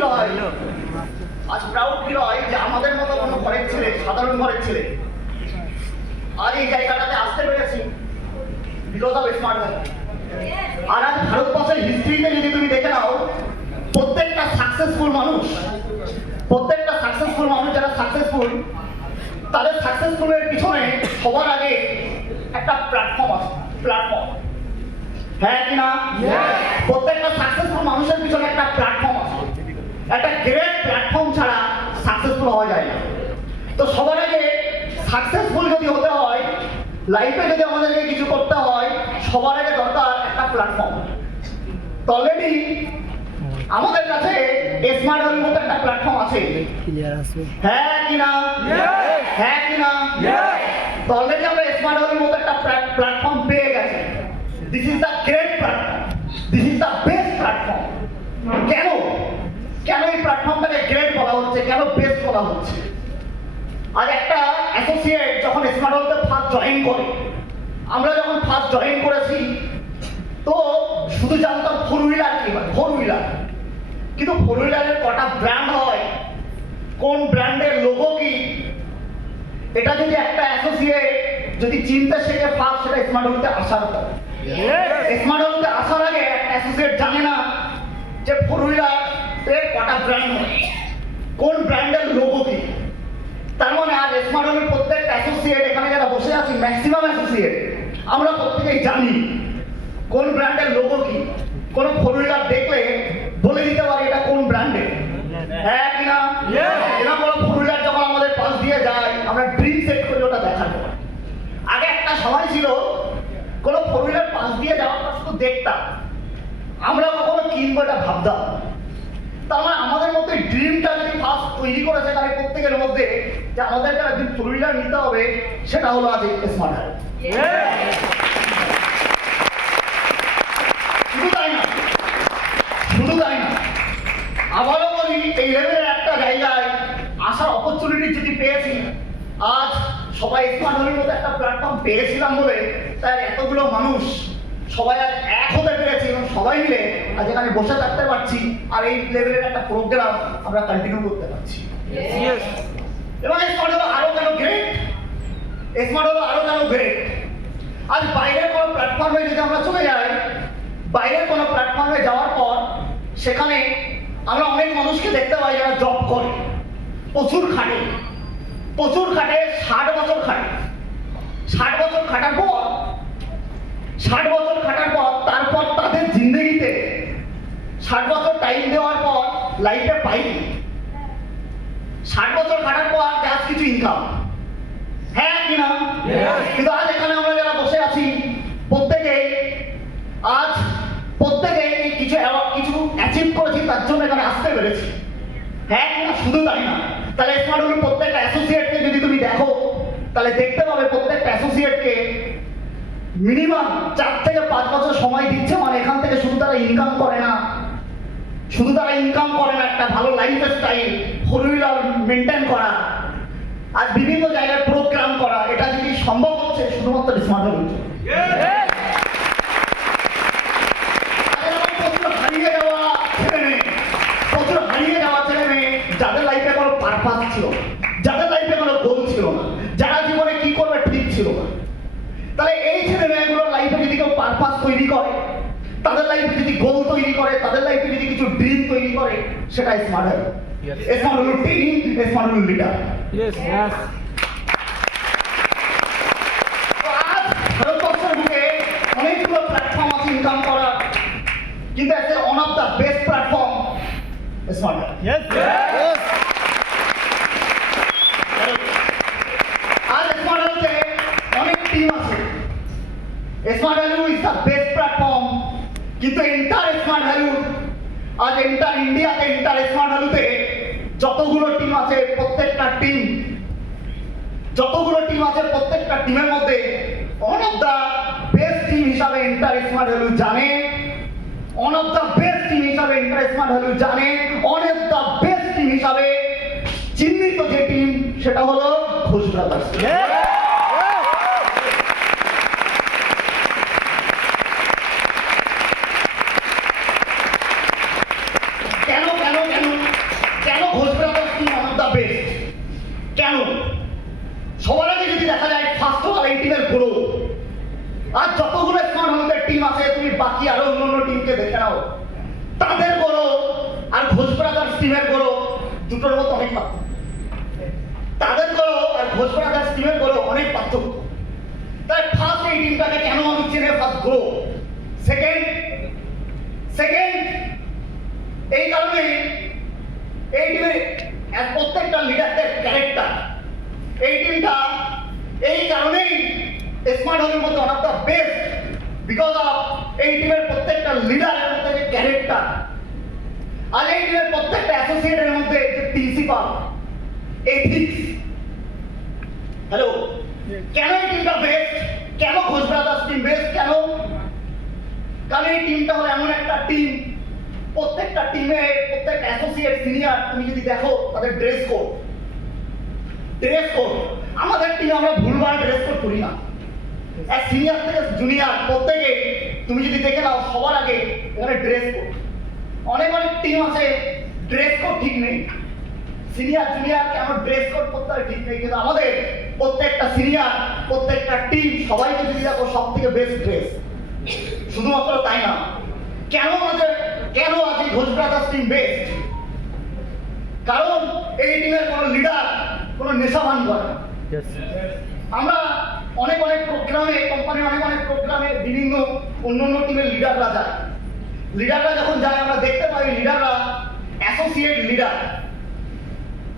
Feel হয়, আজ proud feel হয় যে আমাদের মতো কোনো ঘরের ছেলে, সাধারণ ঘরের ছেলে আজ এই জায়গাটাতে আসতে পেরেছি বিকজ অফ স্মার্ট ভ্যালি। আর আজ ভারতবর্ষের হিস্ট্রিতে যদি তুমি দেখে নাও, প্রত্যেকটা সাকসেসফুল মানুষ যারা সাকসেসফুল, তাদের সাকসেসফুলের পিছনে সবার আগে একটা প্ল্যাটফর্ম আছে। প্ল্যাটফর্ম, হ্যাঁ কিনা? প্রত্যেকটা সাকসেসফুল মানুষের পিছনে একটা প্ল্যাটফর্ম আছে। একটা গ্রেট প্ল্যাটফর্ম ছাড়া সাকসেসফুল হওয়া যায় না। তো সবার আগে সাকসেসফুল যদি হতে হয়, লাইফে যদি আমাদেরকে কিছু করতে হয়, সবার আগে দরকার একটা প্ল্যাটফর্ম। তো অলরেডি আমাদের কাছে স্মার্ট ভ্যালির মতো একটা প্ল্যাটফর্ম আছে, হ্যাঁ কিনা? হ্যাঁ কিনা? তো অলরেডি আমরা স্মার্ট ভ্যালির মতো একটা প্ল্যাটফর্ম পেয়ে গেছি। This is the great platform, this is the best platform. কেন এই প্ল্যাটফর্মটাকে গ্রেট বলা হচ্ছে, কেন বেস্ট বলা হচ্ছে? আর একটা অ্যাসোসিয়েট যখন স্মার্ট ভ্যালিতে ফার্স্ট জয়েন করে, আমরা যখন ফার্স্ট জয়েন করেছি তো শুধু জানতাম ফোর হুইলার কি হয়, ফোর হুইলার। কিন্তু ফোর হুইলারের কটা ব্র্যান্ড হয়, কোন ব্র্যান্ডের লোগো কি, এটা যদি একটা অ্যাসোসিয়েট যদি চিনতে শেখে ফার্স্ট, সেটা স্মার্ট ভ্যালিতে আসার পর। স্মার্ট ভ্যালিতে আসার আগে অ্যাসোসিয়েট জানে না যে ফোর হুইলার এর কটা ব্র্যান্ড হয়, কোন ব্র্যান্ডের লোগো কি। তার মানে আজ স্মার্ট ভ্যালির প্রত্যেকটা অ্যাসোসিয়েট, এখানে যারা বসে আছি ম্যাক্সিমাম অ্যাসোসিয়েট, আমরা প্রত্যেকেই জানি কোন ব্র্যান্ডের লোগো কি। কোন ফোর হুইলার দেখলে বলে দিতে পারি এটা কোন ব্র্যান্ডের, হ্যাঁ কিনা? এরা বড় ফোর হুইলার যখন আমাদের পাশ দিয়ে যায়, আমরা ড্রিম সেট করি ওটা দেখার পর। আগে একটা সময় ছিল কোন ফোর হুইলার পাশ দিয়ে যাওয়ার পর শুধু দেখতাম, আমরা কখনো কিনবো এটা ভাবতাম। তার মানে আমাদের মধ্যে ড্রিমটা যদি ফার্স্ট তৈরি করেছে তাহলে প্রত্যেকের মধ্যে যে আমাদেরকে একদিন ফোর হুইলার নিতে হবে, সেটা হলো আজ স্মার্ট ভ্যালি। শুধু তাই না, আবারও বলি, এই লেভেলের একটা জায়গায় আসার অপরচুনিটি যেটি পেয়েছি, আজ সবাই স্মার্ট ভ্যালির মতো একটা প্ল্যাটফর্ম পেয়েছিলাম বলে তাই এতগুলো মানুষ সবাই আজ এক হতে পেরেছি এবং সবাই মিলে আজ এখানে বসে থাকতে পারছি, আর এই লেভেলের একটা প্রোগ্রাম আমরা কন্টিনিউ করতে পারছি। এবং স্মার্ট হলো আরো কেন গ্রেট, স্মার্ট হলো আরো কেন গ্রেট। আজ বাইরের কোনো প্ল্যাটফর্মে যদি আমরা চলে যাই, বাইরের কোনো প্ল্যাটফর্মে যাওয়ার পর সেখানে আমরা অনেক মানুষকে দেখতে পাই যারা জব করে, প্রচুর খাটে 60 বছর খাটে। 60 বছর খাটার পর তারপর তাদের জিন্দগিতে 60 বছর টাইম দেওয়ার পর লাইফে পাইনি। 60 বছর খাটার পর জাস্ট কিছু ইনকাম, হ্যাঁ কিনা? কিন্তু আজ এখানে আমরা যারা বসে আছি প্রত্যেকে কিছু অ্যাচিভ করেছি, তার জন্য এখানে আসতে পেরেছি, হ্যাঁ কিনা? শুধু তাই না, তাহলে স্মার্ট ভ্যালির প্রত্যেকটা অ্যাসোসিয়েটকে যদি তুমি দেখো, তাহলে দেখতে পাবে প্রত্যেকটা অ্যাসোসিয়েটকে মিনিমাম 4 থেকে 5 বছর সময় দিচ্ছে। মানে এখান থেকে শুধু তারা ইনকাম করে না, একটা ভালো life style, four wheeler maintain করা, আর বিভিন্ন জায়গায় প্রোগ্রাম করা, এটা যদি সম্ভব হচ্ছে শুধুমাত্র স্মার্ট ভ্যালি। হারিয়ে যাওয়া ছেলে মেয়ে যাদের লাইফে কোনো পারপাস ছিল, যাদের লাইফে কোনো গোল ছিল না, যারা জীবনে কি করবে ঠিক ছিল না, তাহলে এই ছেলে মেয়েগুলোর লাইফে যদি কেউ পারপাস তৈরি করে, তাদের লাইফে যদি গোল তৈরি করে, তাদের লাইফে যদি কিছু ড্রিম তৈরি করে, সেটা smart valley. Smart valley team, smart valley leader. ভারতবর্ষের বুকে অনেকগুলো প্ল্যাটফর্ম আছে ইনকাম করার, কিন্তু একটা one of the best platform smart valley. আজ স্মার্ট ভ্যালিতে অনেক টিম আছে। Smart valley is the best platform, কিন্তু এন্টার স্মার্ট ভ্যালি, আজ এন্টার ইন্ডিয়াতে এন্টার স্মার্ট ভ্যালিতে যতগুলো টিম আছে, প্রত্যেকটা টিমের মধ্যে one of the best team হিসাবে এন্টার স্মার্ট ভ্যালি জানে, one of the best team হিসাবে এন্টার স্মার্ট ভ্যালি জানে, one of the best team হিসাবে চিহ্নিত যে টিম, সেটা হলো ঘোষ ব্রাদার্স। কেন ঘোষ ব্রাদার্স টিমের গড়ো দুটোর মতো অনেক পার্থক্য। তাদের গড়ো আর ঘোষ ব্রাদার্স টিমের গড়ো অনেক পার্থক্য। তাই ফার্স্ট এই টিমটাকে কেন মানুষ চেনে? First grow. সেকেন্ড এই কারণে এই টিমের প্রত্যেকটা লিডারদের ক্যারেক্টার, এই টিমটা এই কারণেই স্মার্ট হোমের মধ্যে one of the best, because of এই টিমের প্রত্যেকটা লিডারের মধ্যে যে ক্যারেক্টার, আর এই টিমের প্রত্যেকটা অ্যাসোসিয়েটের মধ্যে যে প্রিন্সিপাল, এথিক্স। হ্যালো, কেন এই টিমটা বেস্ট? কেন ঘোষ ব্রাদার্স টিম বেস্ট? কেন? কারণ এই টিমটা হলো এমন একটা টিম, প্রত্যেকটা টিমে প্রত্যেকটা অ্যাসোসিয়েট সিনিয়র তুমি যদি দেখো তাদের ড্রেস কোড, আমাদের টিমে আমরা ভুলভাল ড্রেস কোড করি না। এক সিনিয়র থেকে জুনিয়র প্রত্যেকে তুমি যদি দেখে নাও সবার আগে এখানে ড্রেস কোড। অনেক টিম আছে ড্রেস কোড ঠিক নেই, সিনিয়র জুনিয়র কেন ড্রেস কোড করতে হয় ঠিক নেই, কিন্তু আমাদের প্রত্যেকটা সিনিয়র প্রত্যেকটা টিম সবাইকে যদি দেখো সব থেকে বেস্ট ড্রেস। শুধুমাত্র তাই না, কেন আজ এই ঘোষ ব্রাদার্স টিম বেস্ট? কারণ এই টিমের কোনো লিডার কোনো নেশাভান করে না। আমরা অনেক প্রোগ্রামে, কোম্পানির অনেক প্রোগ্রামে বিভিন্ন অন্য টিমের লিডাররা যখন যায় আমরা দেখতে পাই লিডাররা অ্যাসোসিয়েট লিডার,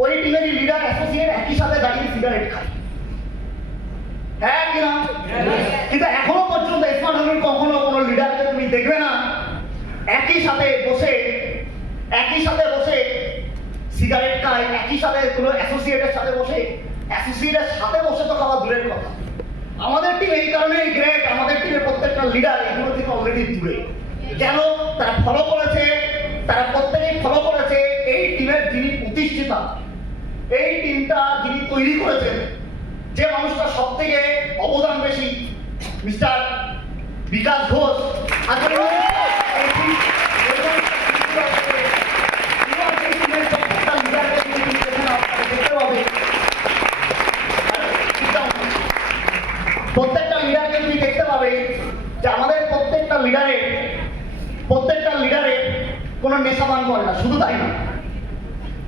ওই টিমেরই লিডার অ্যাসোসিয়েট একই সাথে দাঁড়িয়ে সিগারেট খায়। হ্যাঁ কিনা? কিন্তু এখনো পর্যন্ত স্মার্ট হোমের কখনো কোনো লিডারকে তুমি দেখবে না একই সাথে বসে সিগারেট খায়, একই সাথে কোনো অ্যাসোসিয়েটের সাথে বসে তো খাওয়া দূরের কথা। আমাদের টিম এই কারণেই গ্রেট, আমাদের টিমের প্রত্যেকটা লিডার এগুলো থেকে অলরেডি দূরে। কেন? তারা প্রত্যেকেই ফলো করেছে এই টিমের যিনি প্রতিষ্ঠিতা, এই টিমটা যিনি তৈরি করেছেন, যে মানুষটা সব থেকে অবদান বেশি, মিস্টার বিকাশ ঘোষ। প্রত্যেকটা লিডারকে তুমি দেখতে পাবে যে আমাদের প্রত্যেকটা লিডারে কোনো নেশাবান করে না। শুধু তাই না,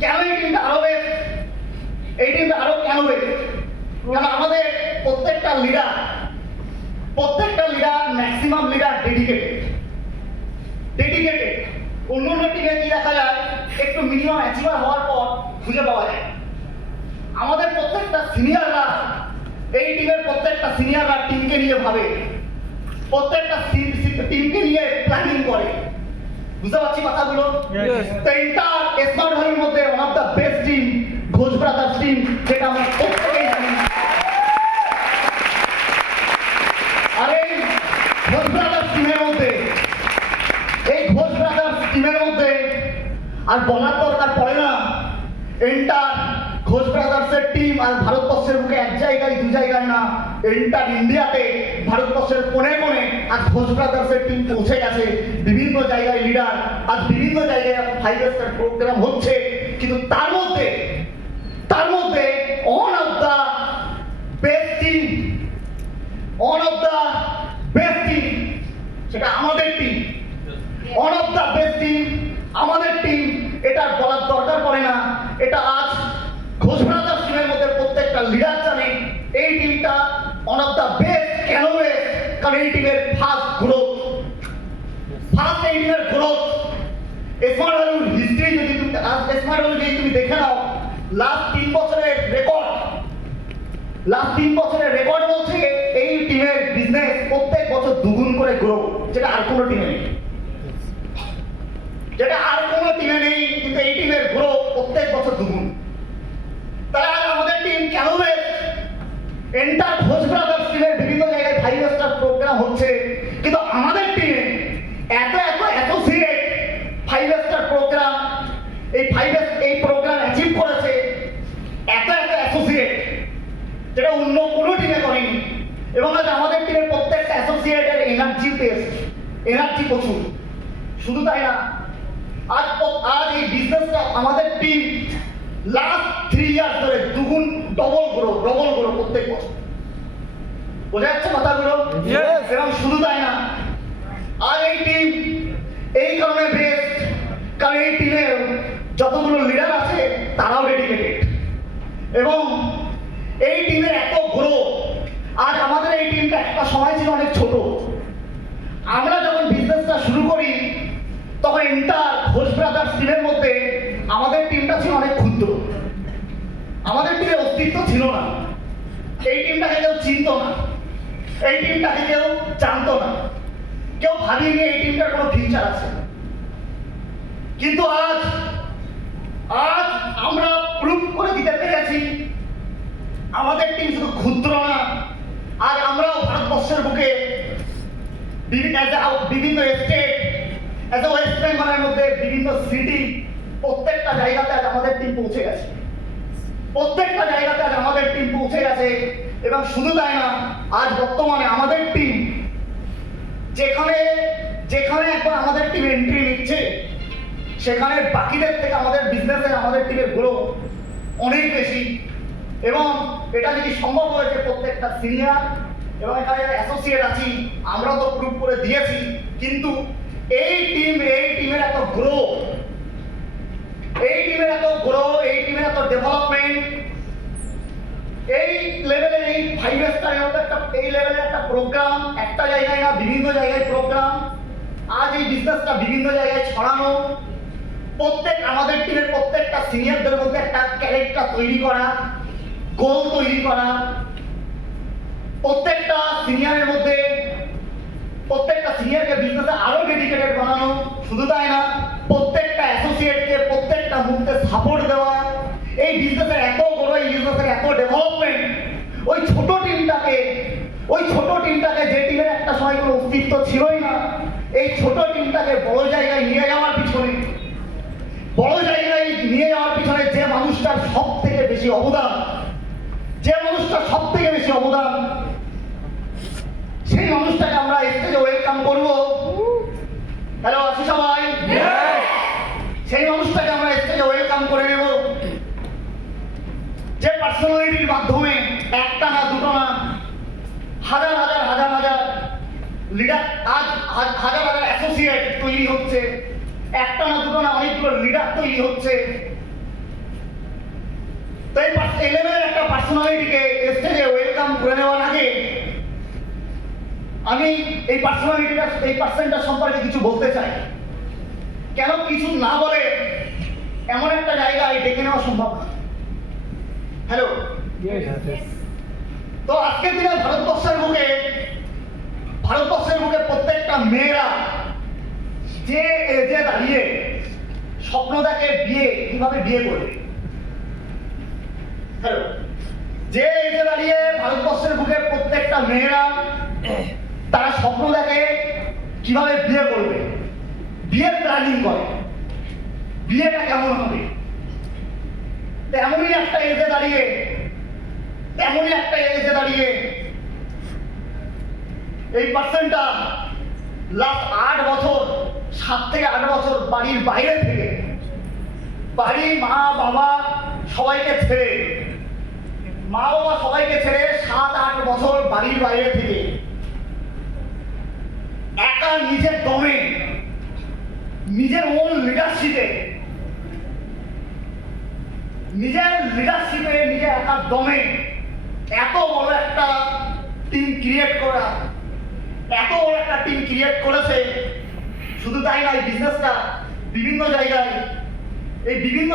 কেন এই টিমটা আরো বেস্ট? এই টিমটা আরো কেন বেস্ট? কারণ আমাদের প্রত্যেকটা লিডার ম্যাক্সিমাম লিডার ডেডিকেটেড। অন্য টিমে কি দেখা যায় একটু মিনিমাম অ্যাচিভার হওয়ার পর খুঁজে পাওয়া যায়। আমাদের প্রত্যেকটা সিনিয়ররা, এই টিমের প্রত্যেকটা সিনিয়ররা টিমকে নিয়ে ভাবে, প্রত্যেকটা টিমকে নিয়ে প্ল্যানিং করে। বুঝতে পারছি কথাগুলো? স্মার্ট হোমের মধ্যে one of the best team Ghosh brothers team, যেটা আমরা প্রত্যেকেই জানি। আর এই ঘোষ ব্রাদার্স টিমের মধ্যে আর বলার দরকার পড়ে না, এন্টার ঘোষ ব্রাদার্সের টিম আর ভারতবর্ষের বুকে এক জায়গায় দু জায়গায় না, এন্টার ইন্ডিয়াতে ভারতবর্ষের কোণে আজ ঘোষ ব্রাদার্সের টিম পৌঁছে গেছে। বিভিন্ন জায়গায় লিডার, আজ বিভিন্ন জায়গায় 5 স্টার প্রোগ্রাম হচ্ছে, কিন্তু তার মধ্যে one of the best team সেটা আমাদের team. One of the best team আমাদের টিম, এটা বলার দরকার পড়ে না। এটা আজ ঘোষ ব্রাদার্স টিমের মধ্যে প্রত্যেকটা লিডার জানে এই টিমটা ওয়ান অফ দ্য বেস্ট। কেন বেস্ট? কারণ এই টিমের ফার্স্ট এই টিমের গ্রোথ। স্মার্ট হোমের হিস্ট্রি যদি তুমি দেখে নাও, লাস্ট 3 বছরের রেকর্ড বলছে এই টিমের বিজনেস প্রত্যেক বছর দুগুণ করে গ্রো, যেটা আর কোনো টিমে নেই। কিন্তু এই টিমের গ্রো প্রত্যেক বছর দুগুণ। তারা আমাদের টিম কেন বেস্ট? এন্টার ঘোষ ব্রাদার্স টিমের বিভিন্ন জায়গায় 5 স্টার প্রোগ্রাম হচ্ছে, কিন্তু আমাদের টিমে এত অ্যাসোসিয়েট 5 স্টার প্রোগ্রাম এই প্রোগ্রাম অ্যাচিভ করেছে, এত অ্যাসোসিয়েট, যেটা অন্য কোনো টিমে করেনি। এবং আজ আমাদের টিমের প্রত্যেকটা অ্যাসোসিয়েটের এনার্জি প্রচুর। শুধু তাই না, আজ এই বিজনেসটা আমাদের টিম লাস্ট 3 ইয়ার্স ধরে দুগুণ ডবল গ্রো প্রত্যেক বছর। বোঝা যাচ্ছে কথাগুলো? এবং শুধু তাই না, আর এই টিম এই কারণে বেস্ট, কারণ এই টিমে যতগুলো লিডার আছে তারাও ডেডিকেটেড, এবং এই টিমের এত গ্রো। আজ আমাদের এই টিমটা একটা সময় ছিল অনেক ছোট। আমরা যখন বিজনেসটা শুরু করি তখন এন্টার ঘোষ ব্রাদার্স টিমের মধ্যে আমাদের টিমটা ছিল অনেক ক্ষুদ্র। আমাদের টিমের অস্তিত্ব ছিল না, এই টিমটাকে কেউ চিনত না, এই টিমটাকে কেউ জানতো না, কেউ ভাবিনি এই টিমটার কোনো ফিউচার আছে। কিন্তু আজ আজ আমরা প্রুভ করে দিতে পেরেছি আমাদের টিম শুধু ক্ষুদ্র না, আজ আমরাও ভারতবর্ষের বুকে বিভিন্ন স্টেট, ওয়েস্ট বেঙ্গলের মধ্যে বিভিন্ন সিটি, প্রত্যেকটা জায়গাতে আজ আমাদের টিম পৌঁছে গেছে, প্রত্যেকটা জায়গাতে আজ আমাদের টিম পৌঁছে গেছে। এবং শুধু তাই না, আজ বর্তমানে আমাদের টিম যেখানে যেখানে একবার আমাদের টিম এন্ট্রি নিচ্ছে, সেখানে বাকিদের থেকে আমাদের বিজনেসে আমাদের টিমের গ্রো অনেক বেশি। এবং এটা যদি সম্ভব হয়েছে প্রত্যেকটা সিনিয়র এবং এখানে অ্যাসোসিয়েট আছি, আমরা তো প্রুভ করে দিয়েছি। কিন্তু এই টিমের এত গ্রো, এই টিমের এত ডেভেলপমেন্ট, এই লেভেলের এই 5 স্টারের মধ্যে এই লেভেলের একটা প্রোগ্রাম, একটা জায়গায় না বিভিন্ন জায়গায় প্রোগ্রাম, আজ এই বিজনেসটা বিভিন্ন জায়গায় ছড়ানো, আমাদের টিমের প্রত্যেকটা সিনিয়রদের মধ্যে একটা ক্যারেক্টার তৈরি করা, গোল তৈরি করা, প্রত্যেকটা সিনিয়রকে বিজনেসে আরো ডেডিকেটেড বানানো। শুধু তাই না, প্রত্যেকটা অ্যাসোসিয়েটকে প্রত্যেকটা মুহূর্তে সাপোর্ট দেওয়া। এই বিজনেসের এত বড়, এই বিজনেসের এত ডেভেলপমেন্ট, ওই ছোট টিমটাকে যে টিমের একটা সময় কোনো অস্তিত্ব ছিলই না, এই ছোট টিমটাকে বড় জায়গায় নিয়ে যাওয়ার পিছনে যে মানুষটার সব থেকে বেশি অবদান, সেই মানুষটাকে আমরা স্টেজে ওয়েলকাম করব। হ্যালো, আছি সবাই? সেই মানুষটাকে আমরা স্টেজে ওয়েলকাম করে নেব, যে পার্সোনালিটির মাধ্যমে একটা না দুটো না হাজার লিডার, আজ হাজার অ্যাসোসিয়েট তৈরি হচ্ছে, একটা না দুটো না অনেকগুলো লিডার তৈরি হচ্ছে। তাই এই লেভেলের একটা পার্সোনালিটিকে স্টেজে ওয়েলকাম করে নেওয়ার আগে আমি এই পার্সনটার সম্পর্কে কিছু বলতে চাই। কেন কিছু না বলে এমন একটা জায়গায় ডেকে নেওয়া সম্ভব না। হ্যালো, তো আজকের দিনে ভারতবর্ষের বুকে প্রত্যেকটা মেয়েরা যে এজে দাঁড়িয়ে স্বপ্ন দেখে কিভাবে বিয়ে করবে। হ্যালো, যে এজে দাঁড়িয়ে ভারতবর্ষের বুকে প্রত্যেকটা মেয়েরা তারা স্বপ্ন দেখে কিভাবে বিয়ে করবে, বিয়ের প্ল্যানিং করে, বিয়েটা কেমন হবে। তেমনই একটা এজে দাঁড়িয়ে এই পার্সনটা লাস্ট 8 বছর, 7 থেকে 8 বছর বাড়ির বাইরে থেকে, বাড়ি মা বাবা সবাইকে ছেড়ে 7-8 বছর বাড়ির বাইরে থেকে একা নিজের দমে, নিজের ওন লিডারশিপে, নিজের একার দমে এত বড় একটা টিম ক্রিয়েট করেছে। শুধু তাই নয়, বিজনেসটা বিভিন্ন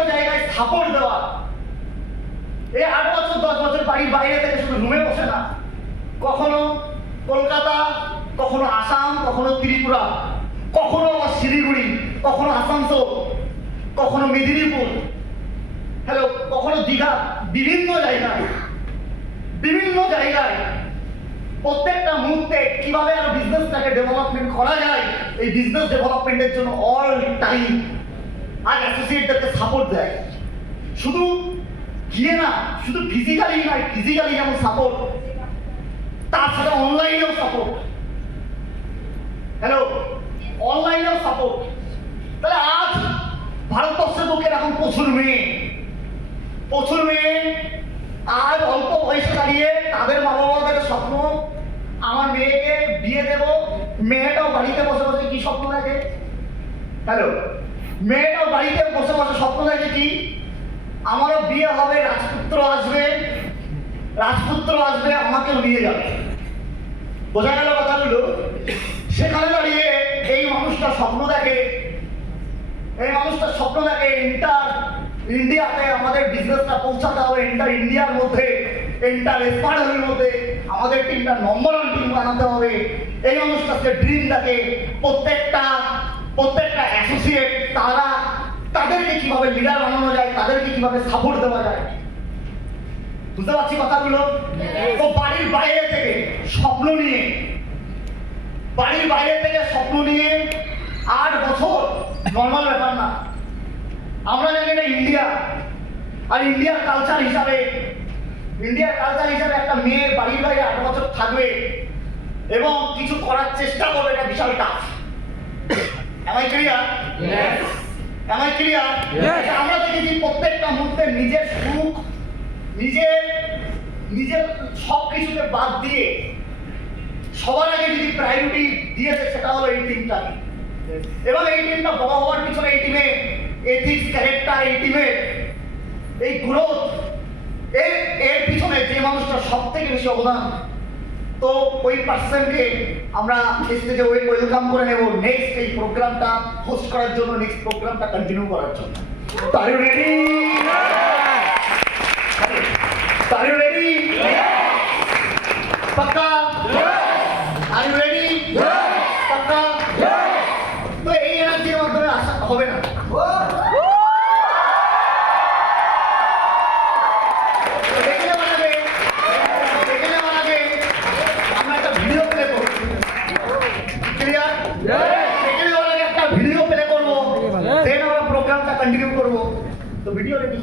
জায়গায় সাপোর্ট দেওয়া। এই 8 বছর 10 বছর বাড়ির বাইরে থেকে শুধু রুমে বসে না, কখনো কলকাতা, কখনো আসাম, কখনো ত্রিপুরা, কখনো আবার শিলিগুড়ি, কখনো আসানসোল, কখনো মেদিনীপুর, হ্যালো, কখনো দীঘা, বিভিন্ন জায়গায় প্রত্যেকটা মুহূর্তে কিভাবে আর বিজনেসটাকে ডেভেলপমেন্ট করা যায়, এই বিজনেস ডেভেলপমেন্টের জন্য অল টাইম আজ অ্যাসোসিয়েটদেরকে সাপোর্ট দেয়। শুধু গিয়ে না, শুধু ফিজিক্যালি যেমন সাপোর্ট, তার সাথে অনলাইনেও সাপোর্ট। হ্যালো, অনলাইনেও সাপোর্ট। তাহলে আজ ভারতবর্ষের বুকে এখন প্রচুর মেয়ে আজ অল্প বয়সে দাঁড়িয়ে তাদের মা বাবাদের স্বপ্ন, আমার মেয়েকে বিয়ে দেব। মেয়েটাও বাড়িতে বসে কি স্বপ্ন দেখে। হ্যালো, মেয়েটা বাড়িতে বসে বসে স্বপ্ন দেখে কি আমারও বিয়ে হবে, রাজপুত্র আসবে, রাজপুত্র আসবে, আমাকেও নিয়ে যাবে। বোঝা গেল কথাগুলো? সেখানে দাঁড়িয়ে এই মানুষটা স্বপ্ন দেখে, এই মানুষটা স্বপ্ন দেখে ইন্ডিয়াতে আমাদের বিজনেসটা পৌঁছাতে হবে, ইন্ডিয়ার মধ্যে, এসপার্টের মধ্যে আমাদের টিমটা নম্বর 1 টিম বানাতে হবে। এই মানুষটাকে ড্রিম দেখে। প্রত্যেকটা অ্যাসোসিয়েট তাদেরকে কিভাবে লিডার বানানো যায়, তাদেরকে কিভাবে সাপোর্ট দেওয়া যায়। বুঝতে পারছি কথাগুলো? তো বাড়ির বাইরে থেকে স্বপ্ন নিয়ে, 8 বছর নর্মাল ব্যাপার না। আমরা জানি না ইন্ডিয়া, আর ইন্ডিয়ার কালচার হিসাবে একটা মেয়ে বাড়ির বাইরে 8 বছর থাকবে এবং কিছু করার চেষ্টা করবে, এটা বিশাল টাফ। Am I clear? আমরা দেখেছি প্রত্যেকটা মুহূর্তে নিজের সুখ, নিজের সব কিছুকে বাদ দিয়ে সবার আগে যদি প্রায়োরিটি দিয়েছে সেটা হলো এই টিমটা। এবং এই টিমটা বড় হওয়ার পিছনে এই টিমে এথিক্স, ক্যারেক্টার, এই টিমের এই গ্রোথ, এর পিছনে যে মানুষটা সব থেকে বেশি অবদান, তো ওই পার্সনকে আমরা স্টেজে ওয়েলকাম করে নেব নেক্সট এই প্রোগ্রামটা হোস্ট করার জন্য, নেক্সট প্রোগ্রামটা কন্টিনিউ করার জন্য। Are you ready? Are you ready? পাক্কা? Are you ready? পাক্কা? তো এই এনার্জির মাধ্যমে আসা হবে না। আমরা একটা ভিডিও প্লে করব। ক্লিয়ার? একটা ভিডিও প্লে করবো, দেন আমরা প্রোগ্রামটা কন্টিনিউ করবো। তো ভিডিও রেডি?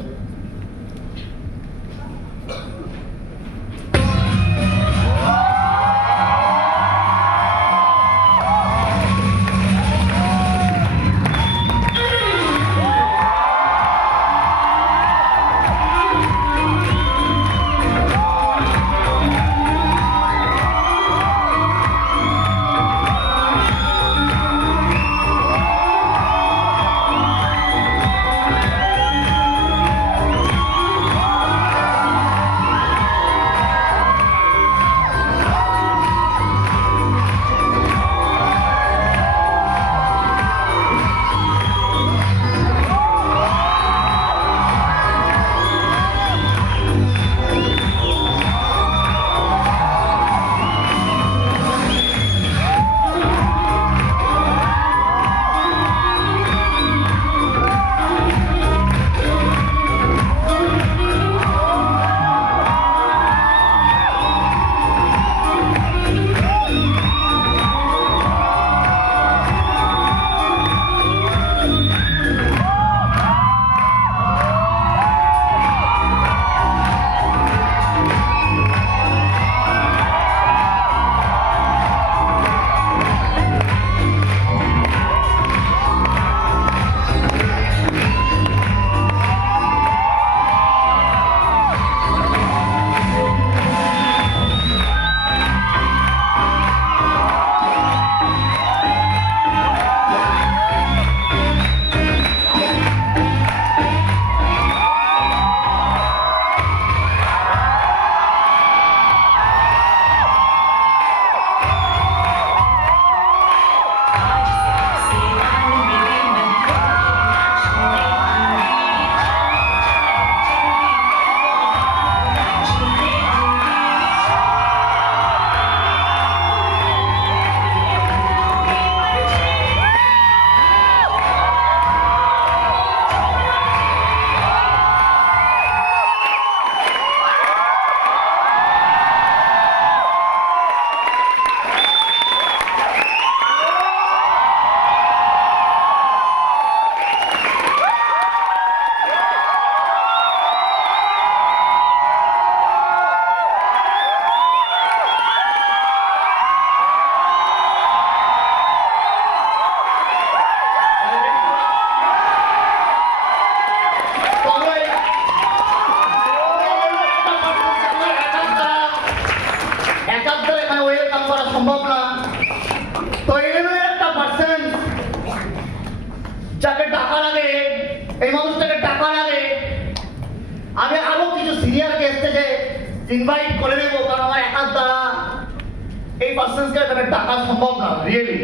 ইনভাইট করে নেবো, কারণ আমার একার দ্বারা এই পার্সনকে তাদের ডাকা সম্ভব না, রিয়েলি।